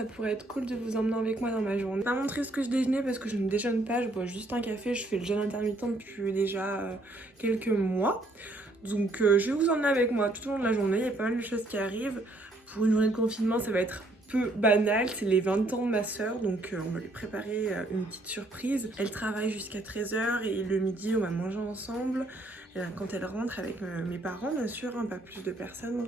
ça pourrait être cool de vous emmener avec moi dans ma journée. Je vais pas montrer ce que je déjeunais parce que je ne déjeune pas, je bois juste un café, je fais le jeûne intermittent depuis déjà quelques mois. Donc je vais vous emmener avec moi tout au long de la journée, il y a pas mal de choses qui arrivent. Pour une journée de confinement, ça va être peu banal, c'est les 20 ans de ma soeur, donc on va lui préparer une petite surprise. Elle travaille jusqu'à 13h et le midi on va manger ensemble. Quand elle rentre avec mes parents bien sûr, hein, pas plus de personnes,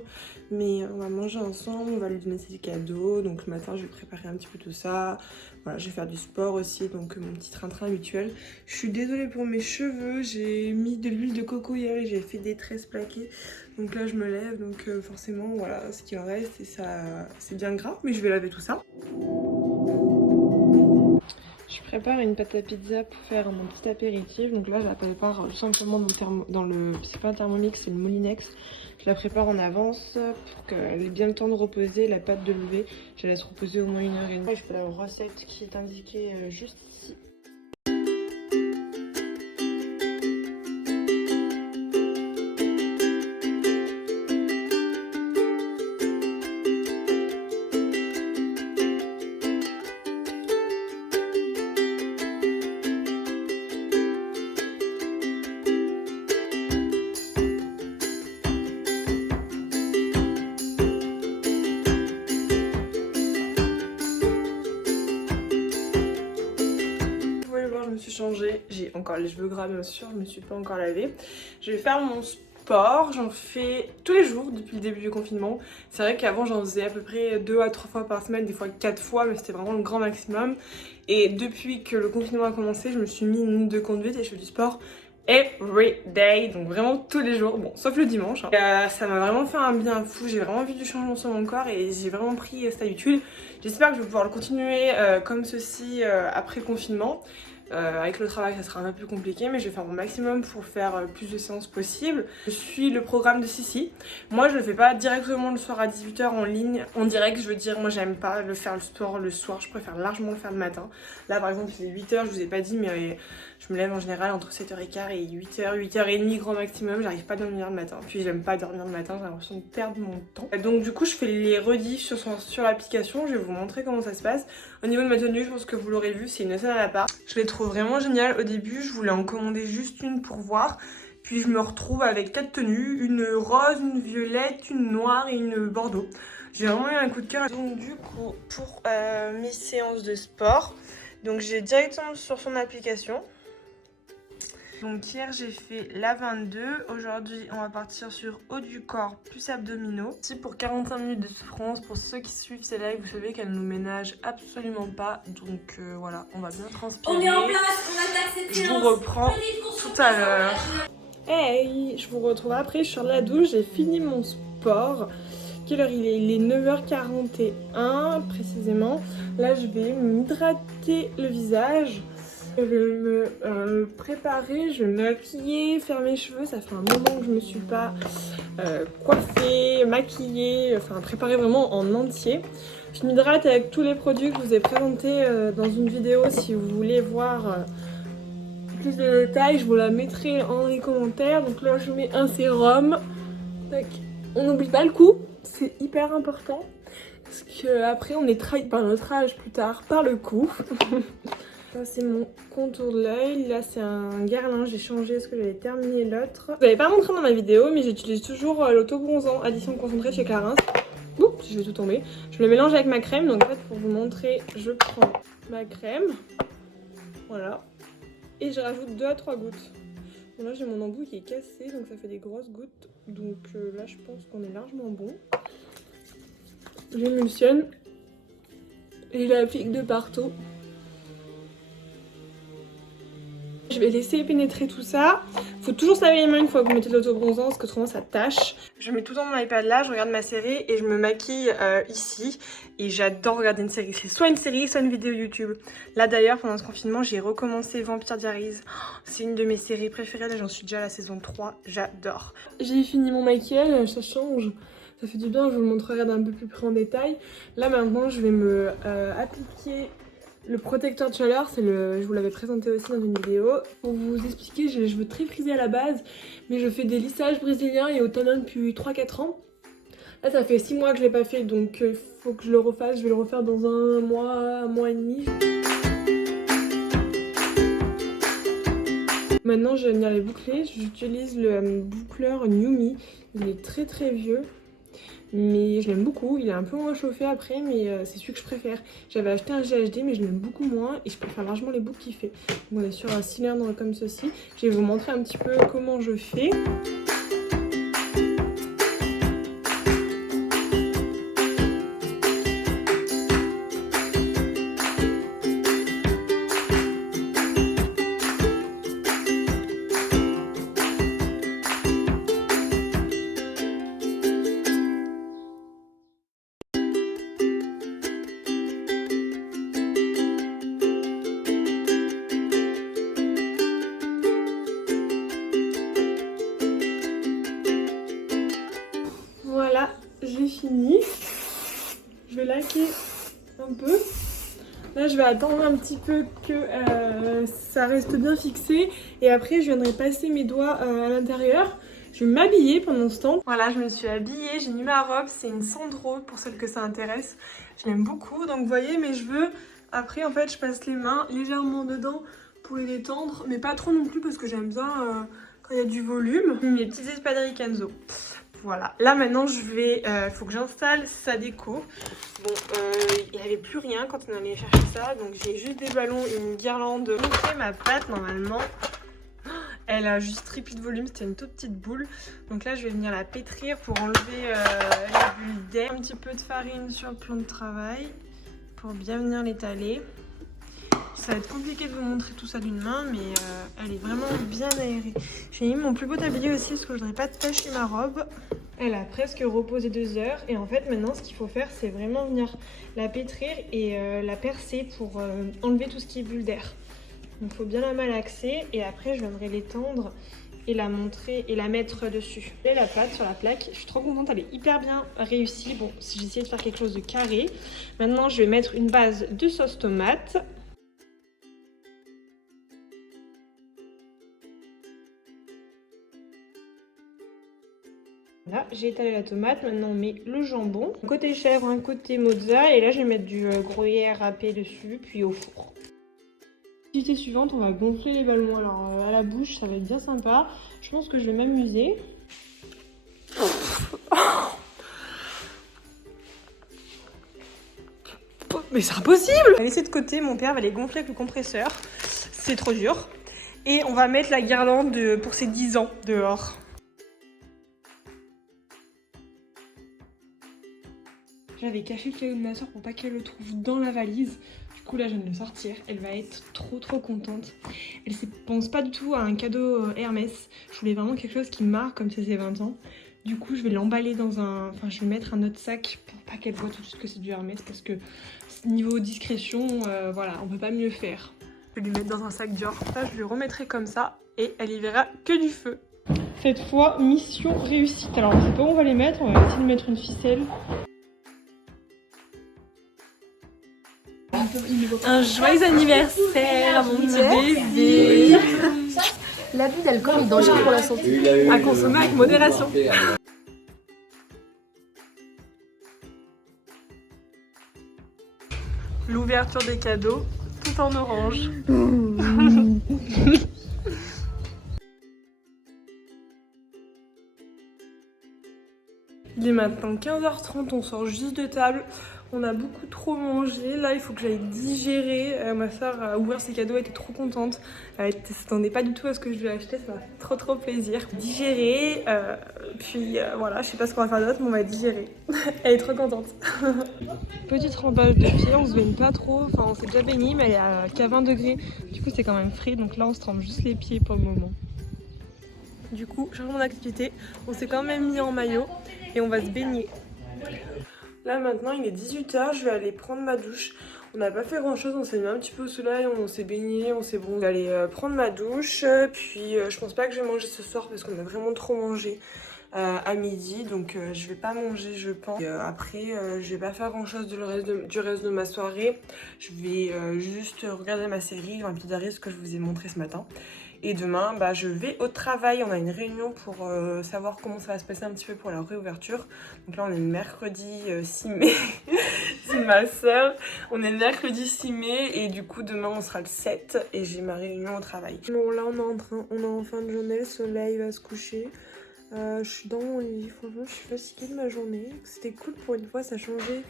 mais on va manger ensemble, on va lui donner ses cadeaux, donc le matin je vais préparer un petit peu tout ça. Voilà, je vais faire du sport aussi, donc mon petit train-train habituel. Je suis désolée pour mes cheveux, j'ai mis de l'huile de coco hier et j'ai fait des tresses plaquées. Donc là je me lève, donc forcément voilà ce qui en reste et ça c'est bien gras, mais je vais laver tout ça. Je prépare une pâte à pizza pour faire mon petit apéritif. Donc là je la prépare tout simplement dans le... C'est pas un Thermomix, c'est le Moulinex. Je la prépare en avance pour qu'elle ait bien le temps de reposer, la pâte de lever. Je la laisse reposer au moins 1h30. Je fais la recette qui est indiquée juste ici. Je me suis changée, j'ai encore les cheveux gras bien sûr, je me suis pas encore lavée. Je vais faire mon sport, j'en fais tous les jours depuis le début du confinement. C'est vrai qu'avant j'en faisais à peu près 2 à 3 fois par semaine, des fois 4 fois, mais c'était vraiment le grand maximum. Et depuis que le confinement a commencé, je me suis mis une ligne de conduite et je fais du sport every day, donc vraiment tous les jours, bon sauf le dimanche. Ça m'a vraiment fait un bien fou, j'ai vraiment vu du changement sur mon corps et j'ai vraiment pris cette habitude. J'espère que je vais pouvoir le continuer comme ceci après le confinement. Avec le travail ça sera un peu plus compliqué, mais je vais faire mon maximum pour faire plus de séances possibles. Je suis le programme de Sissi. Moi je le fais pas directement le soir à 18h en ligne, en direct je veux dire. Moi j'aime pas le faire le sport le soir, je préfère largement le faire le matin. Là par exemple il est 8h, je vous ai pas dit, mais je me lève en général entre 7h15 et 8h, 8h30 grand maximum. J'arrive pas à dormir le matin, puis j'aime pas dormir le matin, j'ai l'impression de perdre mon temps. Donc du coup je fais les rediffs sur l'application, je vais vous montrer comment ça se passe. Au niveau de ma tenue, je pense que vous l'aurez vu, c'est une scène à la part. Je les trouve vraiment géniales. Au début, je voulais en commander juste une pour voir. Puis je me retrouve avec 4 tenues, une rose, une violette, une noire et une bordeaux. J'ai vraiment eu un coup de cœur. Donc du coup, pour mes séances de sport, donc j'ai directement sur son application. Donc hier j'ai fait la 22, aujourd'hui on va partir sur haut du corps plus abdominaux. Ici pour 45 minutes de souffrance, pour ceux qui suivent ces lives, vous savez qu'elle nous ménage absolument pas. Donc voilà, on va bien transpirer. On est en place, on attaque cette séance. Je vous reprends tout à l'heure. Hey, je vous retrouve après, je suis de la douche, j'ai fini mon sport. Quelle heure il est? Il est 9h41 précisément. Là je vais m'hydrater le visage. Je vais me préparer, je vais me maquiller, faire mes cheveux. Ça fait un moment que je me suis pas coiffée, maquillée, enfin préparée vraiment en entier. Je m'hydrate avec tous les produits que je vous ai présentés dans une vidéo. Si vous voulez voir plus de détails, je vous la mettrai en les commentaires. Donc là je mets un sérum. Tac. On n'oublie pas le cou, c'est hyper important. Parce qu'après on est trahi par notre âge plus tard, par le cou. Ça c'est mon contour de l'œil, là c'est un guerlin, j'ai changé parce que j'avais terminé l'autre. Je ne l'avais pas montré dans ma vidéo, mais j'utilise toujours l'auto-bronzant addition concentrée chez Clarins. Oups, je vais tout tomber. Je le mélange avec ma crème, donc en fait pour vous montrer, je prends ma crème, voilà, et je rajoute 2 à 3 gouttes. Bon, là j'ai mon embout qui est cassé, donc ça fait des grosses gouttes, donc là je pense qu'on est largement bon. J'émulsionne et je l'applique de partout. Je vais laisser pénétrer tout ça. Faut toujours se laver les mains une fois que vous mettez de l'auto-bronzant parce que autrement ça tâche. Je mets tout dans mon iPad là, je regarde ma série et je me maquille ici. Et j'adore regarder une série. C'est soit une série, soit une vidéo YouTube. Là d'ailleurs, pendant ce confinement, j'ai recommencé Vampire Diaries. C'est une de mes séries préférées. Là, j'en suis déjà à la saison 3. J'adore. J'ai fini mon maquillage, ça change. Ça fait du bien, je vous le montrerai d'un peu plus près en détail. Là maintenant, je vais me appliquer le protecteur de chaleur, je vous l'avais présenté aussi dans une vidéo. Pour vous expliquer, j'ai les cheveux très frisés à la base, mais je fais des lissages brésiliens et autonome depuis 3-4 ans. Là ça fait 6 mois que je l'ai pas fait donc il faut que je le refasse. Je vais le refaire dans un mois et demi. Maintenant je vais venir les boucler. J'utilise le boucleur Numi. Il est très très vieux. Mais je l'aime beaucoup, il est un peu moins chauffé après, mais c'est celui que je préfère. J'avais acheté un GHD, mais je l'aime beaucoup moins et je préfère largement les boucles qu'il fait. Donc on est sur un cylindre comme ceci. Je vais vous montrer un petit peu comment je fais. Voilà, j'ai fini. Je vais laquer un peu. Là, je vais attendre un petit peu que ça reste bien fixé. Et après, je viendrai passer mes doigts à l'intérieur. Je vais m'habiller pendant ce temps. Voilà, je me suis habillée. J'ai mis ma robe. C'est une Sandro pour celles que ça intéresse. Je l'aime beaucoup. Donc, vous voyez mes cheveux. Après, en fait, je passe les mains légèrement dedans pour les détendre. Mais pas trop non plus parce que j'aime bien quand il y a du volume. Mes petites espadrilles Kenzo. Voilà, là maintenant je vais, faut que j'installe sa déco. Bon, il n'y avait plus rien quand on allait chercher ça, donc j'ai juste des ballons et une guirlande. J'ai fait ma pâte normalement. Elle a juste très peu de volume, c'était une toute petite boule. Donc là je vais venir la pétrir pour enlever les bulles d'air. Un petit peu de farine sur le plan de travail pour bien venir l'étaler. Ça va être compliqué de vous montrer tout ça d'une main, mais elle est vraiment bien aérée. J'ai mis mon plus beau tablier aussi parce que je voudrais pas tacher ma robe. Elle a presque reposé 2 heures et en fait maintenant ce qu'il faut faire c'est vraiment venir la pétrir et la percer pour enlever tout ce qui est bulle d'air. Donc il faut bien la malaxer et après je viendrai l'étendre et la montrer et la mettre dessus. Et la pâte sur la plaque, je suis trop contente, elle est hyper bien réussie. Bon, j'ai essayé de faire quelque chose de carré. Maintenant je vais mettre une base de sauce tomate. Là, j'ai étalé la tomate, maintenant on met le jambon. Un côté chèvre, un côté mozza, et là je vais mettre du gruyère râpé dessus, puis au four. Activité suivante, on va gonfler les ballons. Alors à la bouche, ça va être bien sympa. Je pense que je vais m'amuser. Mais c'est impossible! On va laisser de côté, mon père va les gonfler avec le compresseur. C'est trop dur. Et on va mettre la guirlande pour ses 10 ans dehors. J'avais caché le cadeau de ma soeur pour pas qu'elle le trouve dans la valise. Du coup là je viens de le sortir. Elle va être trop contente. Elle pense pas du tout à un cadeau Hermès. Je voulais vraiment quelque chose qui me marque comme c'est ses 20 ans. Du coup je vais l'emballer dans un... Enfin je vais mettre un autre sac pour pas qu'elle voit tout de suite que c'est du Hermès. Parce que niveau discrétion, voilà, on peut pas mieux faire. Je vais lui mettre dans un sac Dior. Là je lui remettrai comme ça et elle y verra que du feu. Cette fois, mission réussite. Alors on sait pas où on va les mettre. On va essayer de mettre une ficelle. Un joyeux anniversaire, mon petit bébé. L'abus d'alcool est dangereux pour la santé. À consommer avec modération. L'ouverture des cadeaux, tout en orange. Il est maintenant 15h30, on sort juste de table. On a beaucoup trop mangé. Là, il faut que j'aille digérer. Ma soeur a ouvert ses cadeaux, elle était trop contente. Elle ne s'attendait pas du tout à ce que je lui ai acheté. Ça m'a fait trop plaisir. Digérer. Puis voilà, je sais pas ce qu'on va faire d'autre, mais on va digérer. Elle est trop contente. Petit trempage de pied, on se baigne pas trop. Enfin, on s'est déjà baigné, mais elle est qu'à 20 degrés. Du coup, c'est quand même frais. Donc là, on se trempe juste les pieds pour le moment. Du coup, changement d'activité. On s'est quand même mis en maillot et on va se baigner. Là maintenant il est 18h, je vais aller prendre ma douche. On n'a pas fait grand chose, on s'est mis un petit peu au soleil, on s'est baigné, on s'est bon. Je vais aller prendre ma douche, puis je pense pas que je vais manger ce soir parce qu'on a vraiment trop mangé à midi. Donc je vais pas manger je pense. Après je vais pas faire grand chose du reste de ma soirée. Je vais juste regarder ma série, un petit ce que je vous ai montré ce matin. Et demain, bah, je vais au travail. On a une réunion pour savoir comment ça va se passer un petit peu pour la réouverture. Donc là, on est le mercredi 6 mai. C'est ma soeur. On est le mercredi 6 mai et du coup, demain, on sera le 7 et j'ai ma réunion au travail. Bon, là, on est en fin de journée. Le soleil va se coucher. Je suis dans mon lit. Franchement, je suis fatiguée de ma journée. C'était cool pour une fois, ça changeait.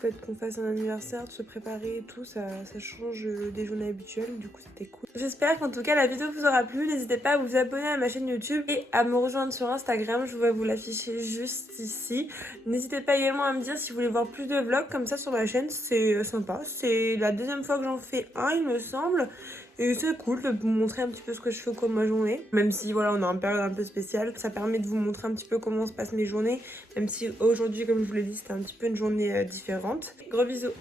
Le fait qu'on fasse un anniversaire, de se préparer et tout, ça change des journées habituelles, du coup c'était cool. J'espère qu'en tout cas la vidéo vous aura plu, n'hésitez pas à vous abonner à ma chaîne YouTube et à me rejoindre sur Instagram, je vais vous l'afficher juste ici. N'hésitez pas également à me dire si vous voulez voir plus de vlogs comme ça sur ma chaîne, c'est sympa. C'est la deuxième fois que j'en fais un il me semble. Et c'est cool de vous montrer un petit peu ce que je fais comme ma journée. Même si voilà, on est en période un peu spéciale. Ça permet de vous montrer un petit peu comment se passent mes journées. Même si aujourd'hui, comme je vous l'ai dit, c'était un petit peu une journée différente. Gros bisous.